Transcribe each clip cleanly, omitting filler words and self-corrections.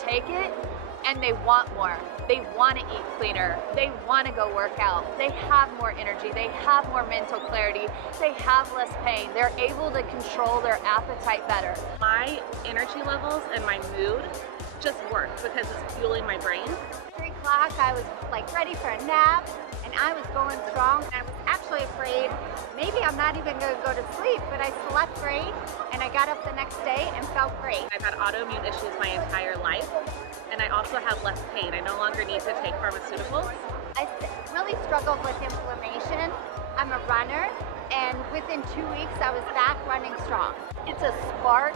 take it and they want more. They want to eat cleaner. They want to go work out. They have more energy. They have more mental clarity. They have less pain. They're able to control their appetite better. My energy levels and my mood just work because it's fueling my brain. 3 o'clock, I was like ready for a nap and I was going strong. I was actually afraid maybe I'm not even going to go to sleep, but I slept great and I got up the next day and felt great. I've had autoimmune issues my entire life and I also have less pain. I no longer need to take pharmaceuticals. I really struggled with inflammation. I'm a runner and within 2 weeks I was back running strong. It's a spark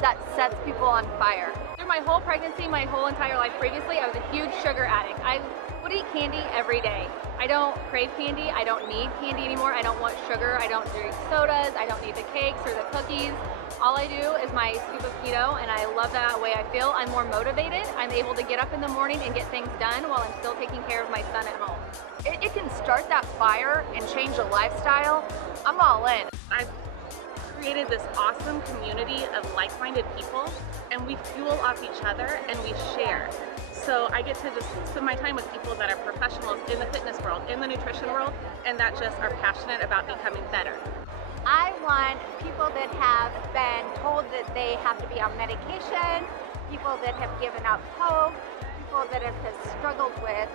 that sets people on fire. Through my whole pregnancy, my whole entire life previously, I was a huge sugar addict. I would eat candy every day. I don't crave candy. I don't need candy anymore. I don't want sugar. I don't drink sodas. I don't need the cakes or the cookies. All I do is my scoop of keto, and I love that way I feel. I'm more motivated. I'm able to get up in the morning and get things done while I'm still taking care of my son at home. It can start that fire and change a lifestyle. I'm all in. I've created this awesome community of like-minded people, and we fuel off each other and we share. So I get to just spend my time with people that are professionals in the fitness world, in the nutrition world, and that just are passionate about becoming better. I want people that have been told that they have to be on medication, people that have given up hope, people that have struggled with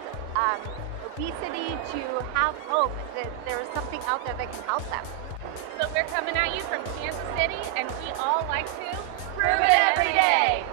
obesity to have hope that there is something out there that can help them. So we're coming at you from Kansas City, and we all like to Prove it every day.